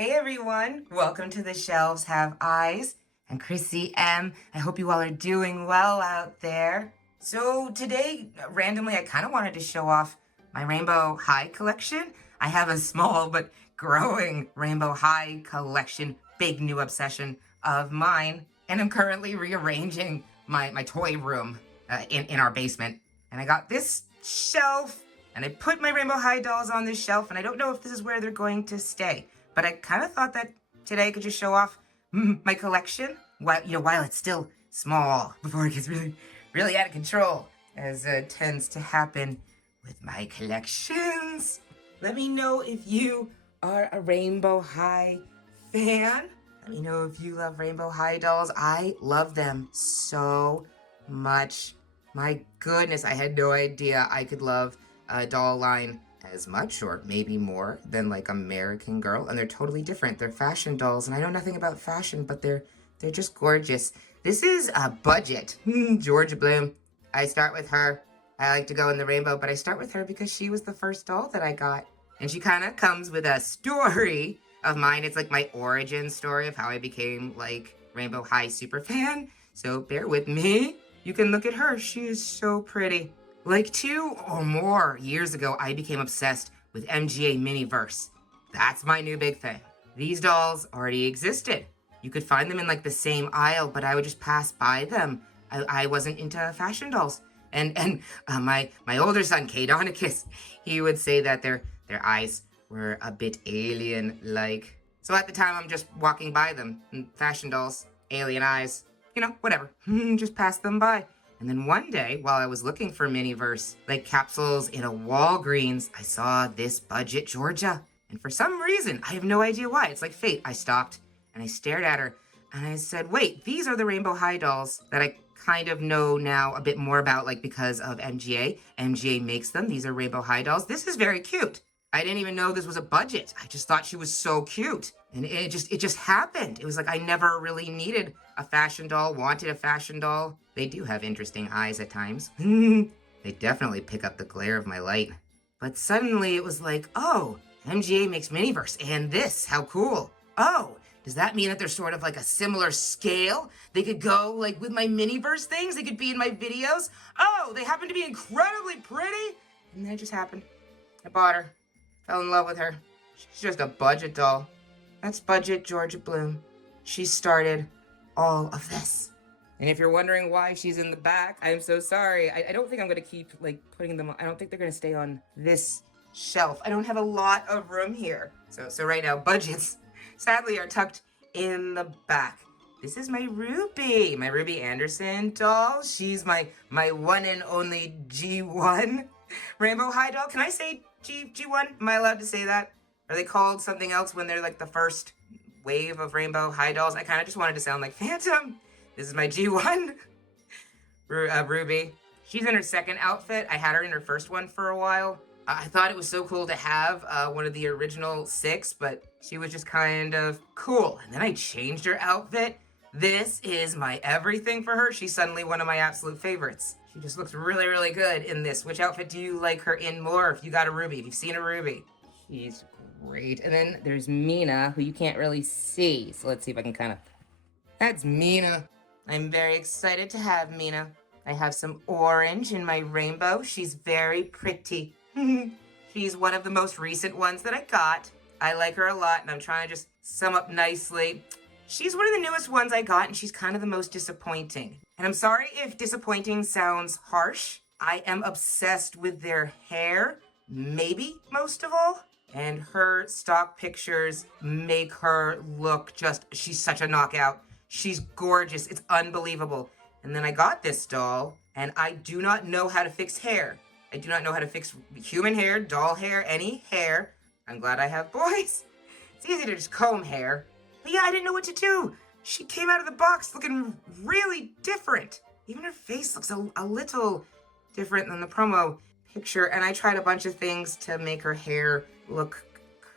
Hey everyone, welcome to The Shelves Have Eyes. I'm KrissyM. I hope you all are doing well out there. So today, randomly, I kind of wanted to show off my Rainbow High collection. I have a small but growing Rainbow High collection, big new obsession of mine. And I'm currently rearranging my toy room in our basement. And I got this shelf, and I put my Rainbow High dolls on this shelf, and I don't know if this is where they're going to stay. But I kind of thought that today I could just show off my collection while it's still small, before it gets really out of control, as tends to happen with my collections. Let me know if you are a Rainbow High fan. Let me know if you love Rainbow High dolls. I love them so much. My goodness, I had no idea I could love a doll line as much, or maybe more, than like American Girl. And they're totally different. They're fashion dolls, and I know nothing about fashion, but they're just gorgeous. This is a budget. Georgia Bloom. I start with her. I like to go in the rainbow, but I start with her because she was the first doll that I got. And she kind of comes with a story of mine. It's like my origin story of how I became like Rainbow High super fan. So bear with me. You can look at her. She is so pretty. Like 2 or more years ago, I became obsessed with MGA Miniverse. That's my new big thing. These dolls already existed. You could find them in like the same aisle, but I would just pass by them. I wasn't into fashion dolls. And my older son, Kaidonicus, he would say that their eyes were a bit alien-like. So at the time, I'm just walking by them. Fashion dolls, alien eyes, whatever. Just pass them by. And then one day, while I was looking for Miniverse, like capsules in a Walgreens, I saw this Budget Georgia. And for some reason, I have no idea why, it's like fate, I stopped and I stared at her and I said, wait, these are the Rainbow High dolls that I kind of know now a bit more about, like because of MGA. MGA makes them. These are Rainbow High dolls. This is very cute. I didn't even know this was a budget. I just thought she was so cute. And it just happened. It was like I never really needed a fashion doll, wanted a fashion doll. They do have interesting eyes at times. They definitely pick up the glare of my light. But suddenly it was like, oh, MGA makes Miniverse, and this, how cool. Oh, does that mean that they're sort of like a similar scale? They could go like with my Miniverse things? They could be in my videos? Oh, they happen to be incredibly pretty? And then it just happened. I bought her. Fell in love with her. She's just a budget doll. That's Budget Georgia Bloom. She started all of this. And if you're wondering why she's in the back, I'm so sorry. I don't think I'm gonna keep like putting them on. I don't think they're gonna stay on this shelf. I don't have a lot of room here. So right now, budgets sadly are tucked in the back. This is my Ruby Anderson doll. She's my one and only G1 Rainbow High doll. Can I say G1? Am I allowed to say that? Are they called something else when they're like the first wave of Rainbow High dolls? I kind of just wanted to sound like Phantom. This is my G1 Ruby. She's in her second outfit. I had her in her first one for a while. I thought it was so cool to have one of the original 6, but she was just kind of cool. And then I changed her outfit. This is my everything for her. She's suddenly one of my absolute favorites. She just looks really good in this. Which outfit do you like her in more if you got a Ruby, if you've seen a Ruby? She's great. And then there's Meena, who you can't really see. So let's see if I can kind of... That's Meena. I'm very excited to have Meena. I have some orange in my rainbow. She's very pretty. She's one of the most recent ones that I got. I like her a lot, and I'm trying to just sum up nicely. She's one of the newest ones I got, and she's kind of the most disappointing. And I'm sorry if disappointing sounds harsh. I am obsessed with their hair, maybe most of all. And her stock pictures make her look she's such a knockout. She's gorgeous. It's unbelievable. And then I got this doll, and I do not know how to fix hair. I do not know how to fix human hair, doll hair, any hair. I'm glad I have boys. It's easy to just comb hair. But yeah, I didn't know what to do. She came out of the box looking really different. Even her face looks a little different than the promo picture. And I tried a bunch of things to make her hair look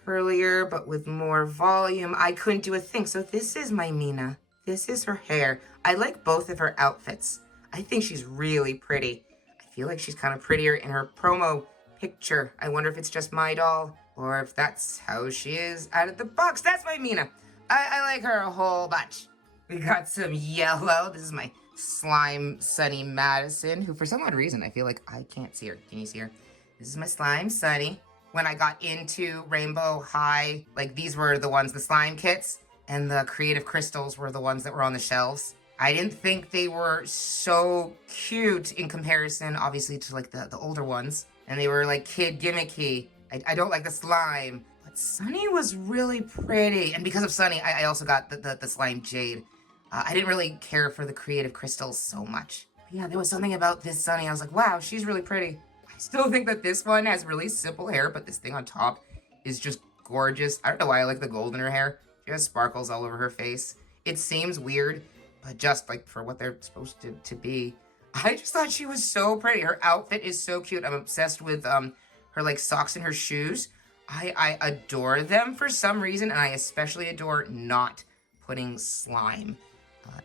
curlier, but with more volume. I couldn't do a thing. So this is my Meena. This is her hair. I like both of her outfits. I think she's really pretty. I feel like she's kind of prettier in her promo picture. I wonder if it's just my doll or if that's how she is out of the box. That's my Meena. I like her a whole bunch. We got some yellow. This is my slime Sunny Madison, who for some odd reason I feel like I can't see her. Can you see her? This is my slime Sunny. When I got into Rainbow High, like these were the ones, the slime kits, and the creative crystals were the ones that were on the shelves. I didn't think they were so cute in comparison, obviously, to like the older ones. And they were like kid gimmicky. I don't like the slime. But Sunny was really pretty. And because of Sunny, I also got the slime Jade. I didn't really care for the creative crystals so much. But yeah, there was something about this Sunny. I was like, wow, she's really pretty. I still think that this one has really simple hair, but this thing on top is just gorgeous. I don't know why I like the gold in her hair. She has sparkles all over her face. It seems weird, but just like for what they're supposed to be. I just thought she was so pretty. Her outfit is so cute. I'm obsessed with her like socks and her shoes. I adore them for some reason, and I especially adore not putting slime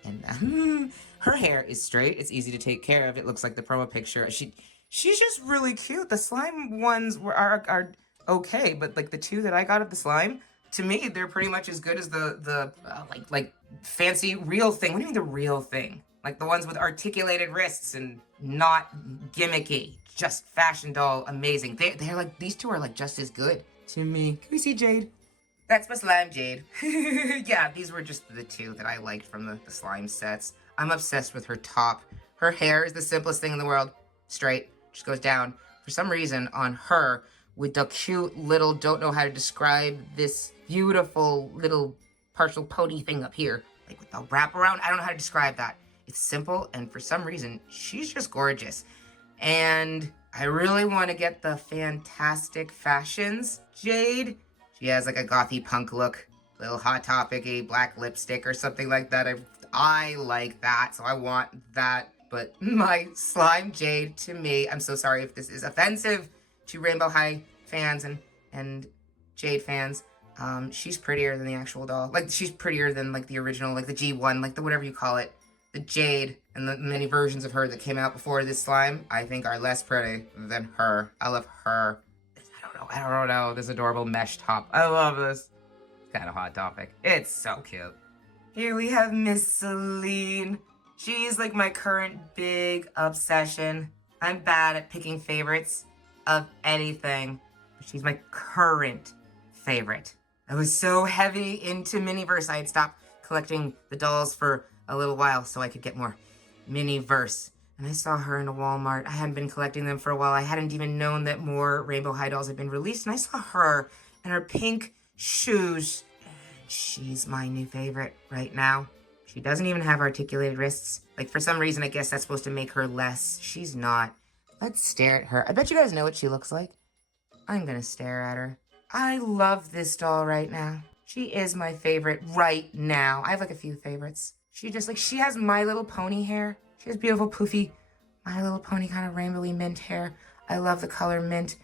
in them. Her hair is straight. It's easy to take care of. It looks like the promo picture. She's just really cute. The slime ones are okay, but like the two that I got of the slime, to me, they're pretty much as good as the like fancy real thing. What do you mean the real thing? Like the ones with articulated wrists and not gimmicky. Just fashion doll, amazing. They're like, these two are like just as good to me. Can we see Jade? That's my slime Jade. Yeah, these were just the two that I liked from the slime sets. I'm obsessed with her top. Her hair is the simplest thing in the world. Straight, just goes down. For some reason, on her, with the cute little, don't know how to describe this beautiful little partial pony thing up here. Like with the wraparound, I don't know how to describe that. It's simple, and for some reason, she's just gorgeous. And I really want to get the Fantastic Fashions Jade. She has like a gothy punk look, little Hot Topic-y black lipstick or something like that. I like that, so I want that. But my slime Jade, to me, I'm so sorry if this is offensive to Rainbow High fans and Jade fans. She's prettier than the actual doll. Like, she's prettier than like the original, like the G1, like the whatever you call it. The Jade and the many versions of her that came out before this slime, I think are less pretty than her. I love her. I don't know, this adorable mesh top. I love this. It's kind of Hot Topic. It's so cute. Here we have Miss Celine. She's like my current big obsession. I'm bad at picking favorites of anything, but she's my current favorite. I was so heavy into Miniverse, I had stopped collecting the dolls for a little while so I could get more Miniverse. And I saw her in a Walmart. I hadn't been collecting them for a while. I hadn't even known that more Rainbow High dolls had been released. And I saw her and her pink shoes. And she's my new favorite right now. She doesn't even have articulated wrists. Like, for some reason, I guess that's supposed to make her less. She's not. Let's stare at her. I bet you guys know what she looks like. I'm gonna stare at her. I love this doll right now. She is my favorite right now. I have like a few favorites. She has My Little Pony hair. She has beautiful poofy My Little Pony kind of rainbowy mint hair. I love the color mint.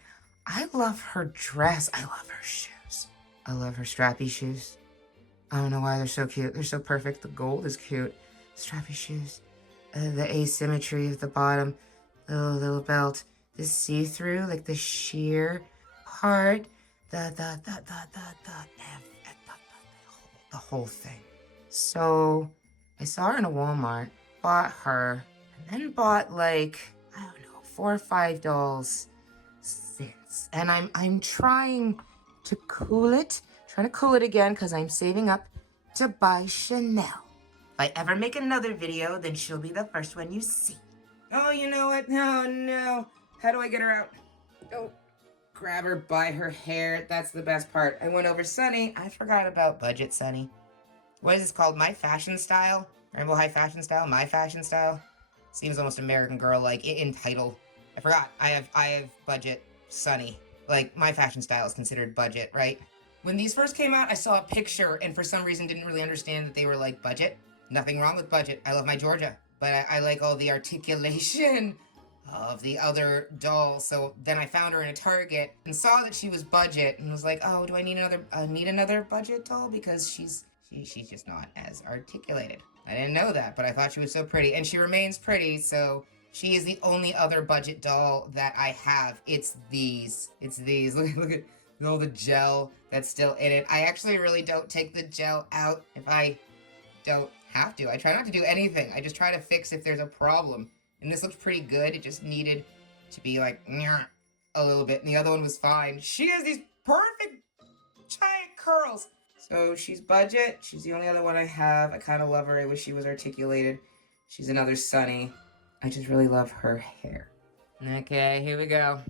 I love her dress. I love her shoes. I love her strappy shoes. I don't know why they're so cute. They're so perfect. The gold is cute. Strappy shoes. The asymmetry of the bottom. Little belt. The see-through, like the sheer part. The whole thing. So I saw her in a Walmart, bought her, and then bought like, I don't know, 4 or 5 dolls since. And I'm trying to cool it again because I'm saving up to buy Chanel. If I ever make another video, then she'll be the first one you see. Oh, you know what? No. How do I get her out? Oh, grab her by her hair. That's the best part. I went over Sunny. I forgot about Budget Sunny. What is this called? My Fashion Style? Rainbow High Fashion Style? My Fashion Style? Seems almost American Girl-like in title. I forgot. I have Budget Sunny. Like, My Fashion Style is considered budget, right? When these first came out, I saw a picture and for some reason didn't really understand that they were like budget. Nothing wrong with budget. I love my Georgia. But I like all the articulation of the other doll. So then I found her in a Target and saw that she was budget and was like, oh, do I need another budget doll? Because she's just not as articulated. I didn't know that, but I thought she was so pretty. And she remains pretty, so she is the only other budget doll that I have. It's these. Look all the gel that's still in it. I actually really don't take the gel out if I don't have to. I try not to do anything. I just try to fix if there's a problem. And this looks pretty good. It just needed to be like a little bit, and the other one was fine. She has these perfect giant curls. So she's budget. She's the only other one I have. I kind of love her. I wish she was articulated. She's another Sunny. I just really love her hair. Okay, here we go.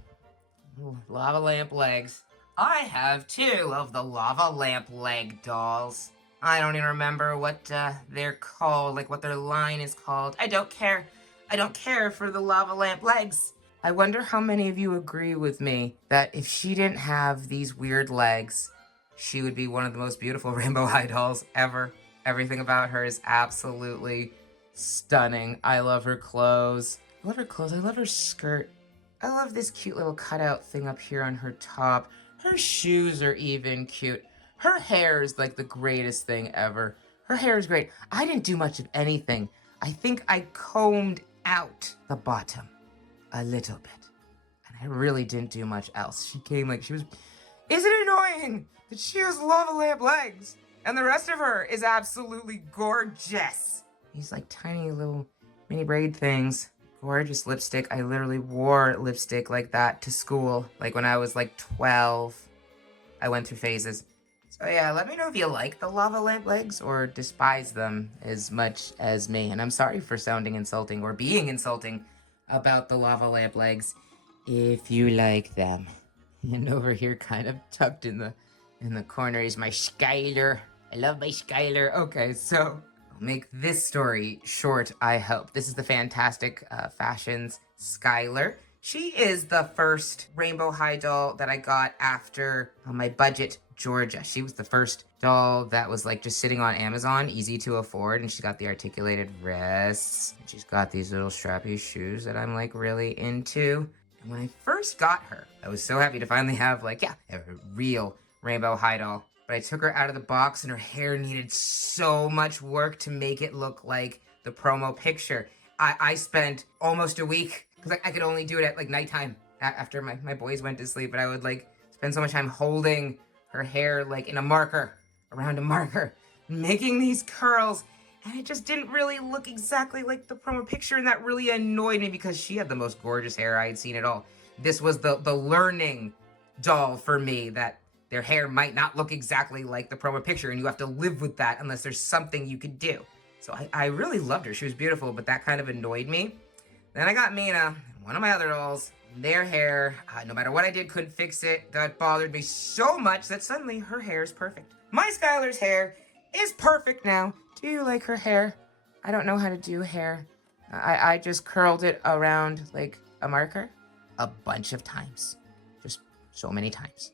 Ooh, lava lamp legs. I have 2 of the lava lamp leg dolls. I don't even remember what they're called, like what their line is called. I don't care. I don't care for the lava lamp legs. I wonder how many of you agree with me that if she didn't have these weird legs, she would be one of the most beautiful Rainbow High dolls ever. Everything about her is absolutely stunning. I love her clothes. I love her clothes. I love her skirt. I love this cute little cutout thing up here on her top. Her shoes are even cute. Her hair is like the greatest thing ever. Her hair is great. I didn't do much of anything. I think I combed out the bottom a little bit. And I really didn't do much else. She came like she was... Is it annoying that she has lava lamp legs? And the rest of her is absolutely gorgeous. These like tiny little mini braid things. Gorgeous lipstick. I literally wore lipstick like that to school. Like when I was like 12. I went through phases. So yeah, let me know if you like the lava lamp legs or despise them as much as me. And I'm sorry for sounding insulting or being insulting about the lava lamp legs if you like them. And over here, kind of tucked in the corner, is my Skyler. I love my Skyler. Okay, so I'll make this story short, I hope. This is the Fantastic Fashions Skyler. She is the first Rainbow High doll that I got after my budget Georgia. She was the first doll that was like just sitting on Amazon, easy to afford, and she's got the articulated wrists. And she's got these little strappy shoes that I'm like really into. And when I first got her, I was so happy to finally have like, yeah, a real Rainbow High doll. But I took her out of the box and her hair needed so much work to make it look like the promo picture. I spent almost a week, because I could only do it at like nighttime after my boys went to sleep, but I would like spend so much time holding her hair like in a marker, around a marker, making these curls, and it just didn't really look exactly like the promo picture, and that really annoyed me because she had the most gorgeous hair I had seen at all. This was the learning doll for me, that their hair might not look exactly like the promo picture, and you have to live with that unless there's something you could do. So I really loved her. She was beautiful, but that kind of annoyed me. Then I got Meena, one of my other dolls. Their hair, no matter what I did, couldn't fix it. That bothered me so much that suddenly her hair is perfect. My Skyler's hair is perfect now. Do you like her hair? I don't know how to do hair. I just curled it around like a marker a bunch of times. Just so many times.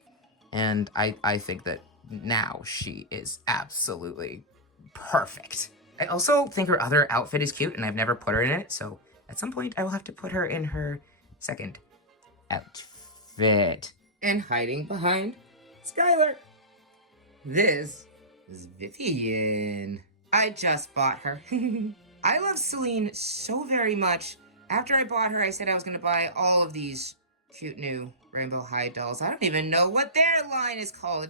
And I think that now she is absolutely perfect. I also think her other outfit is cute, and I've never put her in it, so at some point I will have to put her in her second outfit. And hiding behind Skyler, this is Vivienne. I just bought her. I love Celine so very much. After I bought her, I said I was going to buy all of these cute new Rainbow High dolls. I don't even know what their line is called.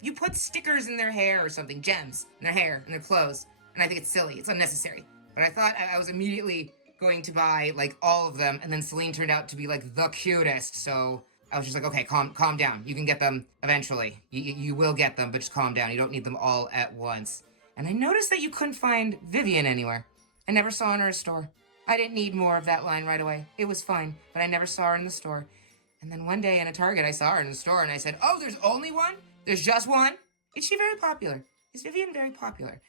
You put stickers in their hair or something, gems in their hair and their clothes, and I think it's silly. It's unnecessary. But I thought I was immediately going to buy like all of them, and then Celine turned out to be like the cutest, so I was just like, okay, calm down. You can get them eventually. You will get them, but just calm down. You don't need them all at once. And I noticed that you couldn't find Vivienne anywhere. I never saw her in her store. I didn't need more of that line right away. It was fine, but I never saw her in the store. And then one day in a Target, I saw her in the store, and I said, oh, there's only one? There's just one? Is she very popular? Is Vivienne very popular?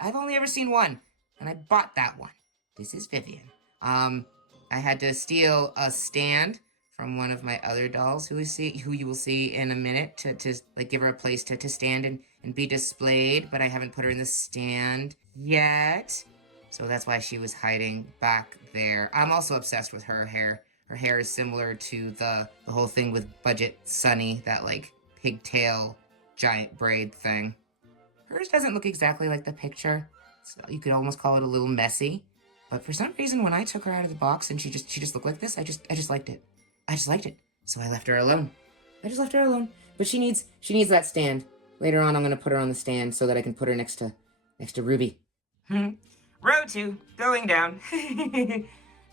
I've only ever seen one, and I bought that one. This is Vivienne. I had to steal a stand from one of my other dolls who you will see in a minute to like give her a place to stand and be displayed, but I haven't put her in the stand yet. So that's why she was hiding back there. I'm also obsessed with her hair. Her hair is similar to the whole thing with Budget Sunny, that like pigtail giant braid thing. Hers doesn't look exactly like the picture, so you could almost call it a little messy. But for some reason, when I took her out of the box and she just looked like this, I just liked it. I just liked it. So I left her alone. I just left her alone But she needs that stand. Later on, I'm gonna put her on the stand so that I can put her next to Ruby. Row 2, going down.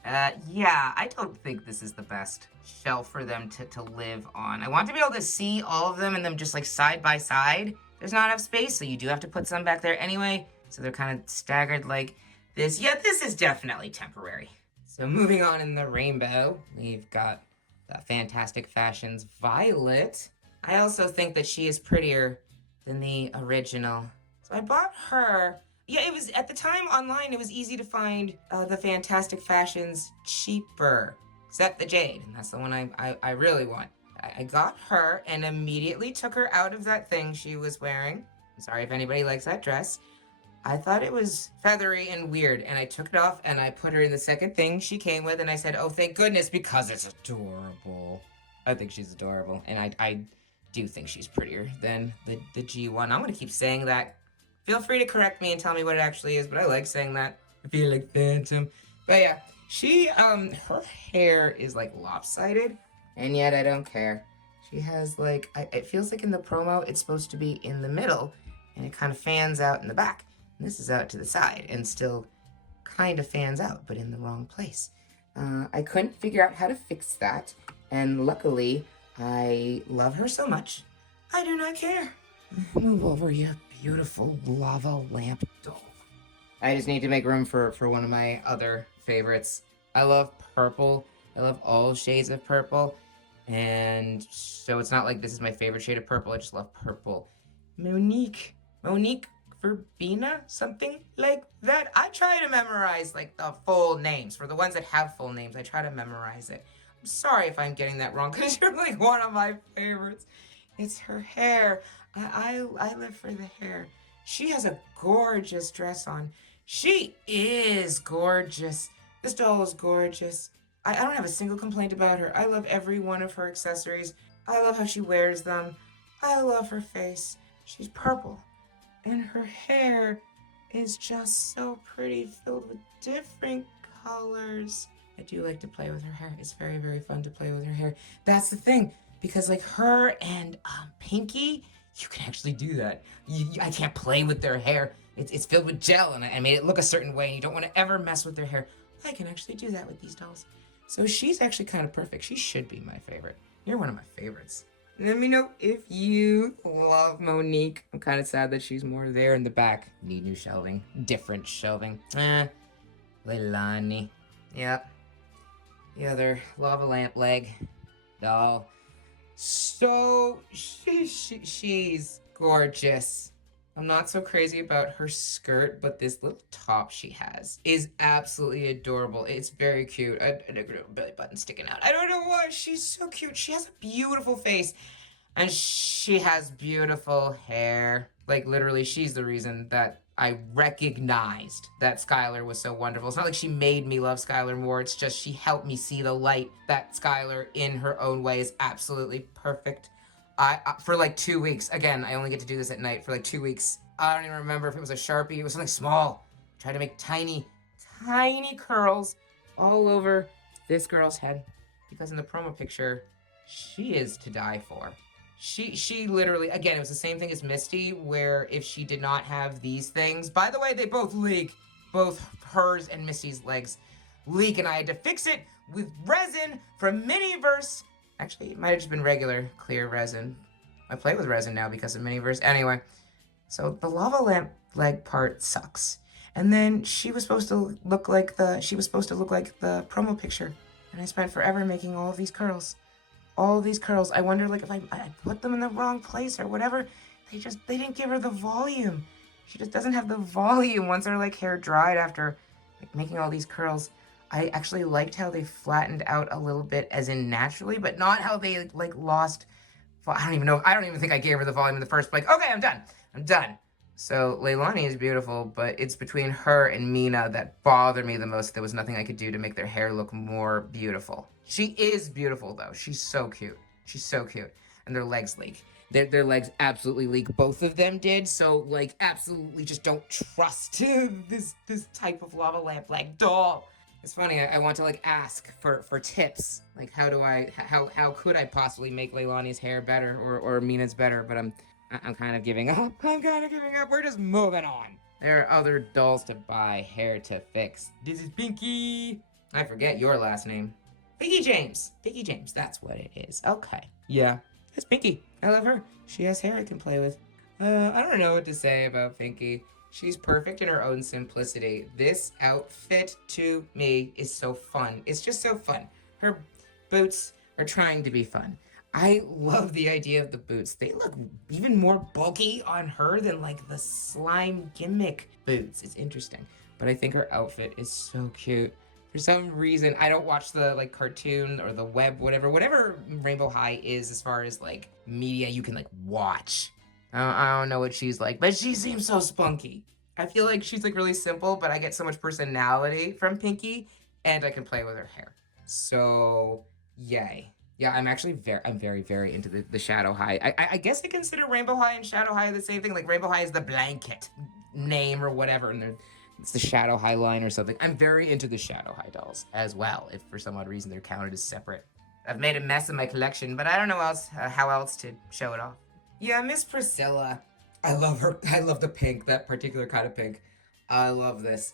Yeah, I don't think this is the best shelf for them to live on. I want to be able to see all of them and them just like side by side. There's not enough space, so you do have to put some back there anyway. So they're kind of staggered like this. Yeah, this is definitely temporary. So moving on in the rainbow, we've got the Fantastic Fashions Violet. I also think that she is prettier than the original. So I bought her. Yeah, it was, at the time online, it was easy to find the Fantastic Fashions cheaper, except the Jade, and that's the one I really want. I got her and immediately took her out of that thing she was wearing. I'm sorry if anybody likes that dress. I thought it was feathery and weird, and I took it off and I put her in the second thing she came with, and I said, oh, thank goodness, because it's adorable. I think she's adorable, and I do think she's prettier than the G1. I'm gonna keep saying that. Feel free to correct me and tell me what it actually is, but I like saying that. I feel like Phantom. But yeah, she, her hair is like lopsided, and yet I don't care. She has like, it feels like in the promo, it's supposed to be in the middle, and it kind of fans out in the back. And this is out to the side, and still kind of fans out, but in the wrong place. I couldn't figure out how to fix that, and luckily, I love her so much, I do not care. Move over, you beautiful lava lamp doll. I just need to make room for one of my other favorites. I love purple. I love all shades of purple. And so it's not like this is my favorite shade of purple. I just love purple. Monique Verbena? Something like that. I try to memorize like the full names. For the ones that have full names, I try to memorize it. I'm sorry if I'm getting that wrong, because you're like one of my favorites. It's her hair. I live for the hair. She has a gorgeous dress on. She is gorgeous. This doll is gorgeous. I don't have a single complaint about her. I love every one of her accessories. I love how she wears them. I love her face. She's purple. And her hair is just so pretty, filled with different colors. I do like to play with her hair. It's very, very fun to play with her hair. That's the thing, because like her and Pinkie, you can actually do that. I can't play with their hair. It's filled with gel, and I made it look a certain way, and you don't want to ever mess with their hair. I can actually do that with these dolls. So she's actually kind of perfect. She should be my favorite. You're one of my favorites. Let me know if you love Monique. I'm kind of sad that she's more there in the back. Need new shelving. Different shelving. Leilani. Yep. The other lava lamp leg doll. So, she's gorgeous. I'm not so crazy about her skirt, but this little top she has is absolutely adorable. It's very cute. A belly button sticking out. I don't know why. She's so cute. She has a beautiful face, and she has beautiful hair. Like, literally, she's the reason that I recognized that Skyler was so wonderful. It's not like she made me love Skyler more. It's just she helped me see the light that Skyler, in her own way, is absolutely perfect. For like 2 weeks, again, I only get to do this at night, for like 2 weeks. I don't even remember if it was a Sharpie. It was something small. Tried to make tiny, tiny curls all over this girl's head. Because in the promo picture, she is to die for. She literally, again, it was the same thing as Misty, where if she did not have these things, by the way, they both leak. Both hers and Misty's legs leak, and I had to fix it with resin from Miniverse. Actually, it might have just been regular clear resin. I play with resin now because of Miniverse. Anyway, so the lava lamp leg part sucks. And then she was supposed to look like the promo picture. And I spent forever making all of these curls. All of these curls. I wonder, like, if I put them in the wrong place or whatever. They didn't give her the volume. She just doesn't have the volume once her, like, hair dried after, like, making all these curls. I actually liked how they flattened out a little bit, as in naturally, but not how they, like, lost. I don't even know. I don't even think I gave her the volume in the first place. Okay, I'm done. So Leilani is beautiful, but it's between her and Meena that bother me the most. There was nothing I could do to make their hair look more beautiful. She is beautiful, though. She's so cute. She's so cute. And their legs leak. Their legs absolutely leak. Both of them did. So, like, absolutely just don't trust this type of lava lamp leg doll. It's funny. I want to like ask for tips. Like how could I possibly make Leilani's hair better or Meena's better? But I'm kind of giving up. I'm kind of giving up. We're just moving on. There are other dolls to buy, hair to fix. This is Pinkie. I forget your last name. Pinkie James. Pinkie James. That's what it is. Okay. Yeah. That's Pinkie. I love her. She has hair I can play with. I don't know what to say about Pinkie. She's perfect in her own simplicity. This outfit, to me, is so fun. It's just so fun. Her boots are trying to be fun. I love the idea of the boots. They look even more bulky on her than like the slime gimmick boots. It's interesting. But I think her outfit is so cute. For some reason, I don't watch the like cartoon or the web, whatever Rainbow High is as far as like media you can like watch. I don't know what she's like, but she seems so spunky. I feel like she's like really simple, but I get so much personality from Pinkie, and I can play with her hair. So, yay. Yeah, I'm actually very into the Shadow High. I guess I consider Rainbow High and Shadow High the same thing. Like Rainbow High is the blanket name or whatever, and it's the Shadow High line or something. I'm very into the Shadow High dolls as well, if for some odd reason they're counted as separate. I've made a mess of my collection, but I don't know how else to show it off. Yeah, Miss Priscilla. I love her. I love the pink, that particular kind of pink. I love this.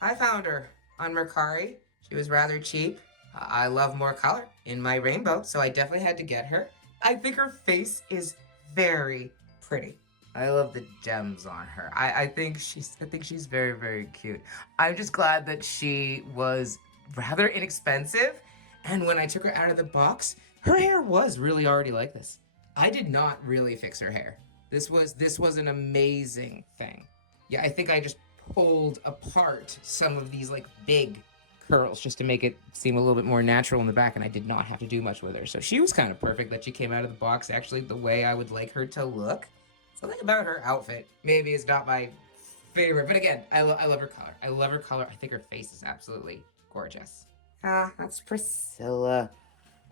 I found her on Mercari. She was rather cheap. I love more color in my rainbow, so I definitely had to get her. I think her face is very pretty. I love the gems on her. I think she's very cute. I'm just glad that she was rather inexpensive, and when I took her out of the box, her hair was really already like this. I did not really fix her hair. This was an amazing thing. Yeah, I think I just pulled apart some of these like big curls just to make it seem a little bit more natural in the back, and I did not have to do much with her. So she was kind of perfect that she came out of the box actually the way I would like her to look. Something about her outfit maybe is not my favorite, but again, I love her color. I love her color. I think her face is absolutely gorgeous. That's Priscilla.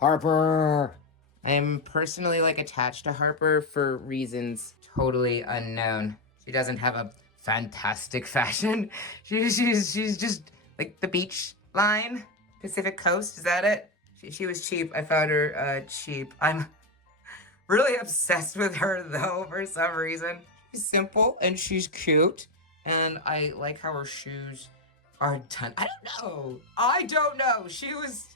Harper! I am personally like attached to Harper for reasons totally unknown. She doesn't have a fantastic fashion. She's just like the beach line, Pacific Coast. Is that it? She was cheap. I found her cheap. I'm really obsessed with her though for some reason. She's simple and she's cute, and I like how her shoes are done. I don't know. She was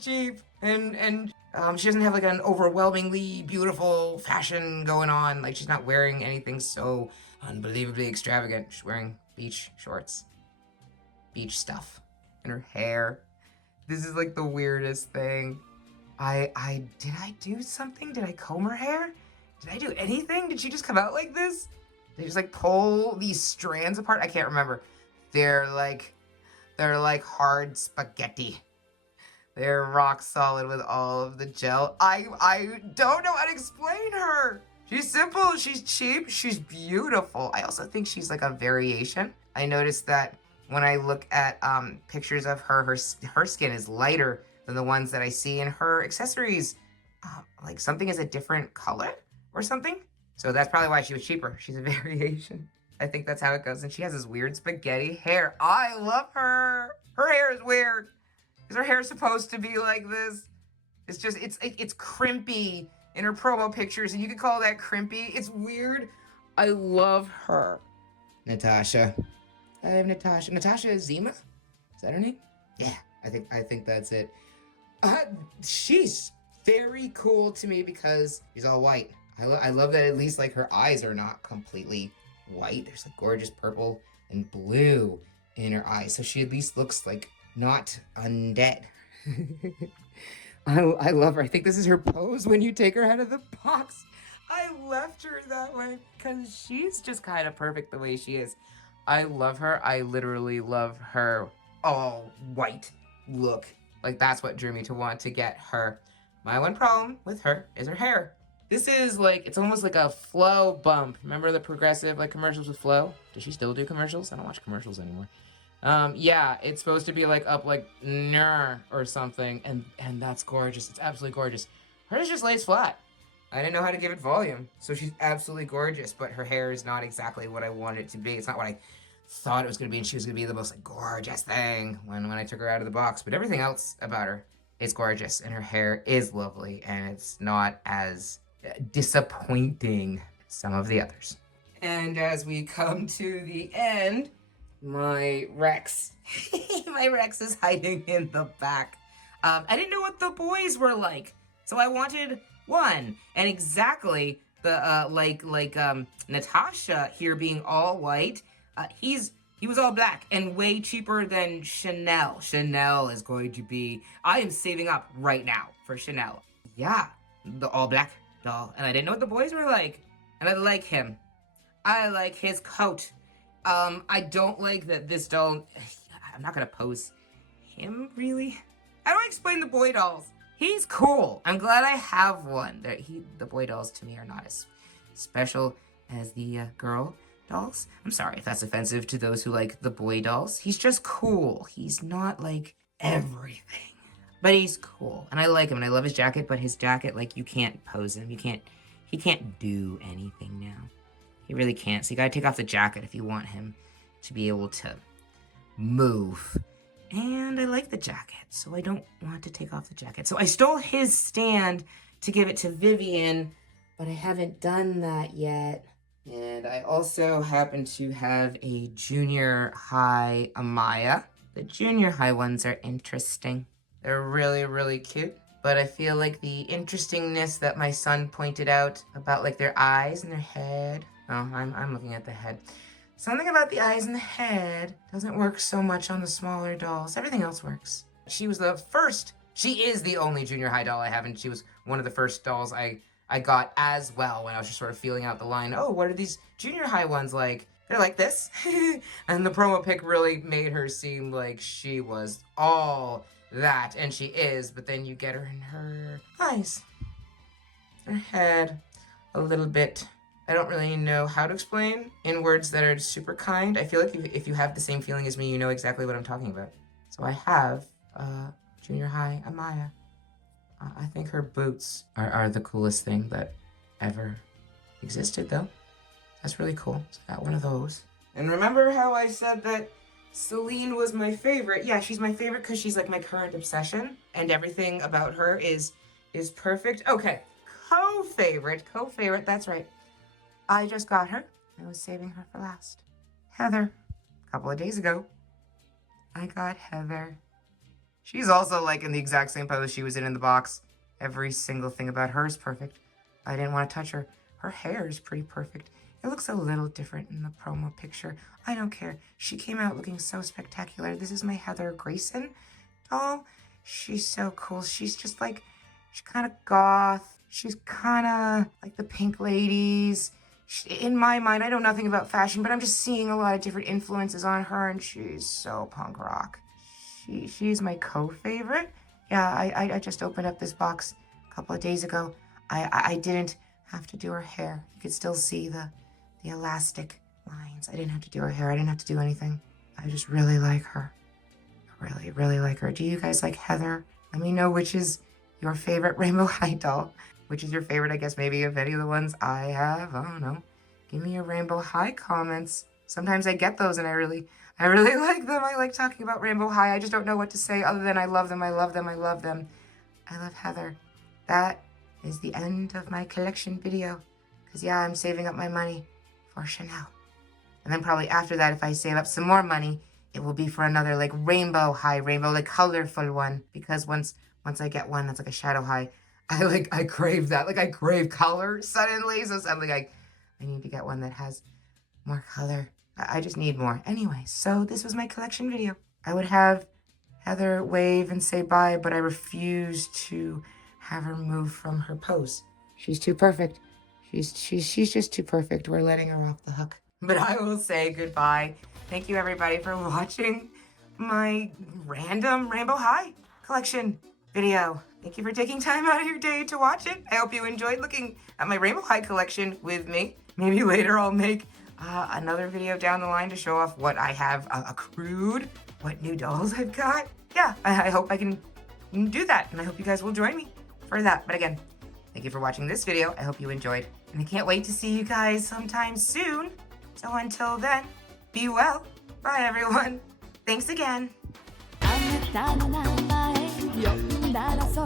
cheap and she doesn't have like an overwhelmingly beautiful fashion going on. Like she's not wearing anything so unbelievably extravagant. She's wearing beach shorts, beach stuff, and her hair. This is like the weirdest thing. Did I do something? Did I comb her hair? Did I do anything? Did she just come out like this? Did I just like pull these strands apart? I can't remember. They're like hard spaghetti. They're rock solid with all of the gel. I don't know how to explain her. She's simple, she's cheap, she's beautiful. I also think she's like a variation. I noticed that when I look at pictures of her skin is lighter than the ones that I see in her accessories. Like something is a different color or something. So that's probably why she was cheaper. She's a variation. I think that's how it goes. And she has this weird spaghetti hair. I love her. Her hair is weird. Is her hair supposed to be like this? It's crimpy in her promo pictures, and you could call that crimpy. It's weird. I love her. Natasha. I have Natasha. Natasha Zima? Is that her name? Yeah, I think that's it. She's very cool to me because she's all white. I love that at least like her eyes are not completely white. There's a gorgeous purple and blue in her eyes, so she at least looks like not undead. I love her. I think this is her pose when you take her out of the box. I left her that way because she's just kind of perfect the way she is. I love her. I literally love her all white look. Like that's what drew me to want to get her. My one problem with her is her hair. This is like, it's almost like a Flow bump. Remember the progressive like commercials with Flow? Does she still do commercials? I don't watch commercials anymore. Yeah, it's supposed to be like up like ner or something, and that's gorgeous. It's absolutely gorgeous. Hers just lays flat. I didn't know how to give it volume, so she's absolutely gorgeous, but her hair is not exactly what I want it to be. It's not what I thought it was going to be, and she was going to be the most like gorgeous thing when I took her out of the box. But everything else about her is gorgeous, and her hair is lovely, and it's not as disappointing as some of the others. And as we come to the end, my Rexx, my Rexx is hiding in the back. I didn't know what the boys were like, so I wanted one, and exactly the Natasha here being all white. He was all black and way cheaper than Chanel. Chanel is going to be, I am saving up right now for Chanel. Yeah, the all black doll. And I didn't know what the boys were like. And I like him. I like his coat. I don't like that this doll, I'm not gonna pose him really. How do I explain the boy dolls? He's cool. I'm glad I have one. The boy dolls to me are not as special as the girl dolls. I'm sorry if that's offensive to those who like the boy dolls. He's just cool. He's not like everything, but he's cool. And I like him, and I love his jacket, but his jacket, like, you can't pose him. He can't do anything now. He really can't. So you gotta take off the jacket if you want him to be able to move. And I like the jacket, so I don't want to take off the jacket. So I stole his stand to give it to Vivienne, but I haven't done that yet. And I also happen to have a junior high Amaya. The junior high ones are interesting. They're really, really cute. But I feel like the interestingness that my son pointed out about like their eyes and their head. Oh, I'm looking at the head. Something about the eyes and the head doesn't work so much on the smaller dolls. Everything else works. She was the first. She is the only junior high doll I have, and she was one of the first dolls I got as well when I was just sort of feeling out the line. Oh, what are these junior high ones like? They're like this. And the promo pic really made her seem like she was all that, and she is, but then you get her in her eyes, her head, a little bit. I don't really know how to explain in words that are super kind. I feel like if you have the same feeling as me, you know exactly what I'm talking about. So I have junior high Amaya. I think her boots are the coolest thing that ever existed, though. That's really cool. So I got one of those. And remember how I said that Celine was my favorite? Yeah, she's my favorite because she's like my current obsession, and everything about her is perfect. Okay, co-favorite, that's right. I just got her. I was saving her for last. Heather. A couple of days ago, I got Heather. She's also like in the exact same pose she was in the box. Every single thing about her is perfect. I didn't want to touch her. Her hair is pretty perfect. It looks a little different in the promo picture. I don't care. She came out looking so spectacular. This is my Heather Grayson doll. She's so cool. She's just like, she's kind of goth. She's kind of like the Pink Ladies. In my mind, I know nothing about fashion, but I'm just seeing a lot of different influences on her, and she's so punk rock. She's my co-favorite. Yeah, I just opened up this box a couple of days ago. I didn't have to do her hair. You could still see the elastic lines. I didn't have to do her hair. I didn't have to do anything. I just really like her. I really, really like her. Do you guys like Heather? Let me know which is your favorite Rainbow High doll. Which is your favorite, I guess, maybe of any of the ones I have. I don't know. Give me your Rainbow High comments. Sometimes I get those and I really like them. I like talking about Rainbow High. I just don't know what to say other than I love them, I love them, I love them. I love Heather. That is the end of my collection video. Because yeah, I'm saving up my money for Chanel. And then probably after that, if I save up some more money, it will be for another like Rainbow High, like colorful one. Because once I get one that's like a shadow high, I crave that. Like, I crave color suddenly. So suddenly I need to get one that has more color. I just need more. Anyway, so this was my collection video. I would have Heather wave and say bye, but I refuse to have her move from her pose. She's too perfect. She's just too perfect. We're letting her off the hook. But I will say goodbye. Thank you, everybody, for watching my random Rainbow High collection video. Thank you for taking time out of your day to watch it. I hope you enjoyed looking at my Rainbow High collection with me. Maybe later I'll make another video down the line to show off what I have accrued, what new dolls I've got. Yeah, I hope I can do that, and I hope you guys will join me for that. But again, thank you for watching this video. I hope you enjoyed, and I can't wait to see you guys sometime soon. So until then, be well. Bye, everyone. Thanks again.あなたの名前呼んだらそ